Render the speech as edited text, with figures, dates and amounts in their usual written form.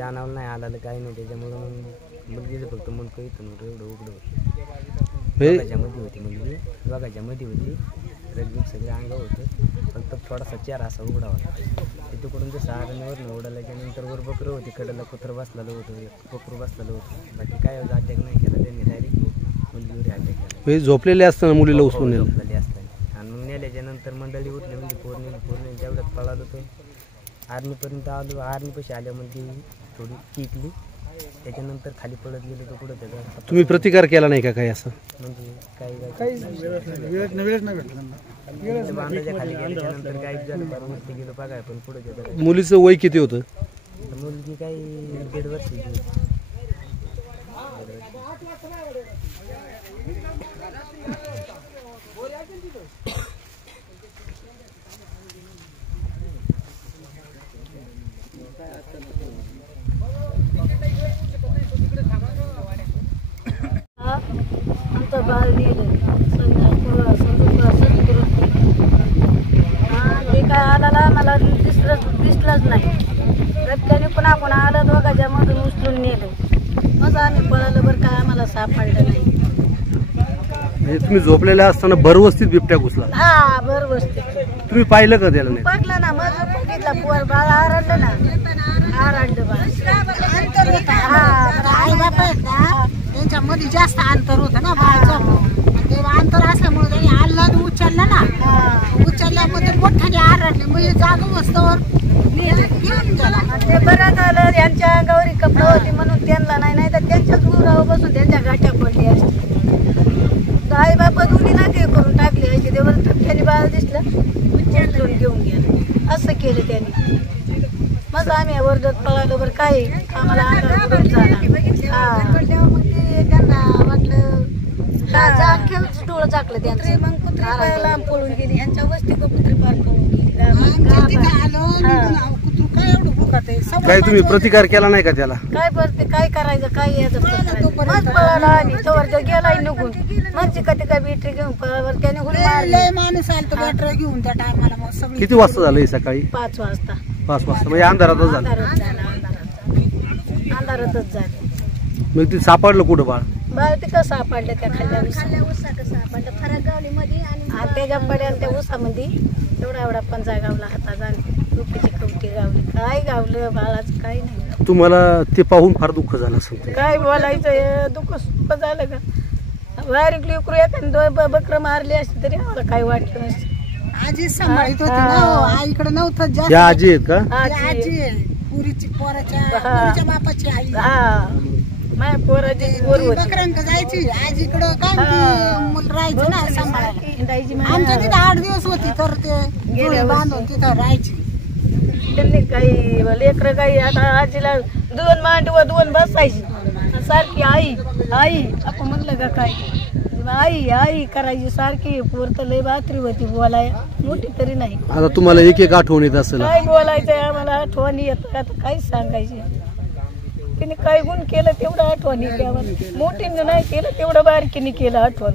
जाणवलं नाही आला काही नाही त्याच्यामुळे मग मुलगीचं फक्त मुलगा इथून एवढं उघडं होतं बघायच्यामध्ये होती मुलगी बघायच्यामध्ये होती रगबीक सगळे अंग होतं फक्त थोडासा चेहरा असा उघडा होता तिथूकडून जसं आरणीवर उडाल्याच्या नंतर वर बकरं होती कडेला कुत्रं बसलेलं होतं बकरू बसलेलं होतं बाकी काय अटॅक नाही केला त्यांनी डायरेक्ट मुलगीवर अटॅक केला झोपलेले असताना मुलीला उचलून झोपलेली असताना आणि मग नेल्याच्या नंतर मंडळी उठली म्हणजे पूर्ण जेवढ्यात पळालो तो आर्मीपर्यंत आलो आर्मीपाशी आल्यामध्ये थोडी टिकली त्याच्यानंतर खाली पडत गेलो तो कुठं त्याचा तुम्ही प्रतिकार केला नाही का काही असं म्हणजे काही बांधाच्या खाली गेल्यानंतर गायब झालं वरती गेलो बघाय पण पुढे त्याचं मुलीचं वय किती होतं मुलगी काही 1.5 वर्षाची होती आमचं बाळ नेलं ते काय आला मला दिसलंच नाही रस्त्याने पुन्हा आलं दोघांच्या मधून उचलून नेलं मग आम्ही पळालं बरं काय आम्हाला सापडलं नाही तुम्ही झोपलेल्या असताना भरवस्तीत बिबट्या घुसला हा भरवस्तीत तुम्ही पाहिलं का त्याला नाही बघलं ना मग बघितलं पोर बाळ आरडलं ना आरडलं बाळ आई बाप आहेत ना त्यांच्यामध्ये जास्त अंतर होतं ना बाळाचं ते अंतर असल्यामुळे त्यांनी आल्हाद उचललं ना उचलल्यामध्ये मोठ्याने आरडले म्हणजे जागो वस्तूवर घेऊन गेला ते बरं झालं यांच्या अंगावरी कपडे होती म्हणून त्यांना नाही तर त्यांच्याच उरावर बसून त्यांच्या गाठ्या पडली असते आई बापा दोन्ही नाके करून टाकले असे ते बरं ठपक्याने बाळ दिसलं उचलून घेऊन गेलं असं केलं त्यांनी मग आम्ही वरडत पळालो बरं काय आम्हाला अंगावर झाला मग ते त्यांना वाटलं डोळं चाकलं त्यांचं मग कुत्रे लांब पळून गेली यांच्या वस्ती कुत्रे पार पळून गेली काय तुम्ही प्रतिकार केला नाही का त्याला काय बरं काय करायचं काय यायचं पळाला आम्ही तवर गेलाय निघून म्हणजे कधी काय बॅटरी घेऊन पळावर त्याने उडी मारली माणूस आलं तर बॅटरी घेऊन त्या टायमाला मग सगळी किती वाजता झालं सकाळी 5 वाजता 5 वाजता म्हणजे अंधारातच झालं अंधारातच झालं मग ते सापडलं कुठं बाळ ते कसं सापडलं त्या खाल्ल्या उसा कसं सापडलं फरक गावली मध्ये आणि त्याच्या पड्याला त्या उसामध्ये एवढा पंजा गावला हाता झाली डोक्याची कवटी गावली काय गावलं बाळाचं काही नाही तुम्हाला ते पाहून फार दुःख झालं असेल काय बोलायचं दुःख सुख झालं का बारीक लेकरू एखादी बकरं मारली असती तरी आम्हाला काही वाटलं नसतं आजी सांभाळत होती ना आईकडे नव्हतं जास्त या आजी आहेत का आजी आहे पुरीची पोराच्या बापाची आई माझ्या पोराची पोर होती बकऱ्यांक जायची आजीकडं काय राहायचं ना सांभाळायला आमच्या तिथे 8 दिवस होती तर ते बांधून तिथं राहायची त्यांनी काही लेकरं काही आता आजीला 2 मांडव 2 बसायची सारखी आई आई आपण म्हणलं का काय आई आई करायची सारखी पोर तर लय बात्री होती बोलाय मोठी तरी नाही आता तुम्हाला एक एक आठवण येत असेल काय बोलायचंय आम्हाला आठवणी येत आता काहीच सांगायची तिने काय गुण केलं तेवढं आठवणी त्यावर मोठीने नाही केलं तेवढं बारकीने केलं आठवण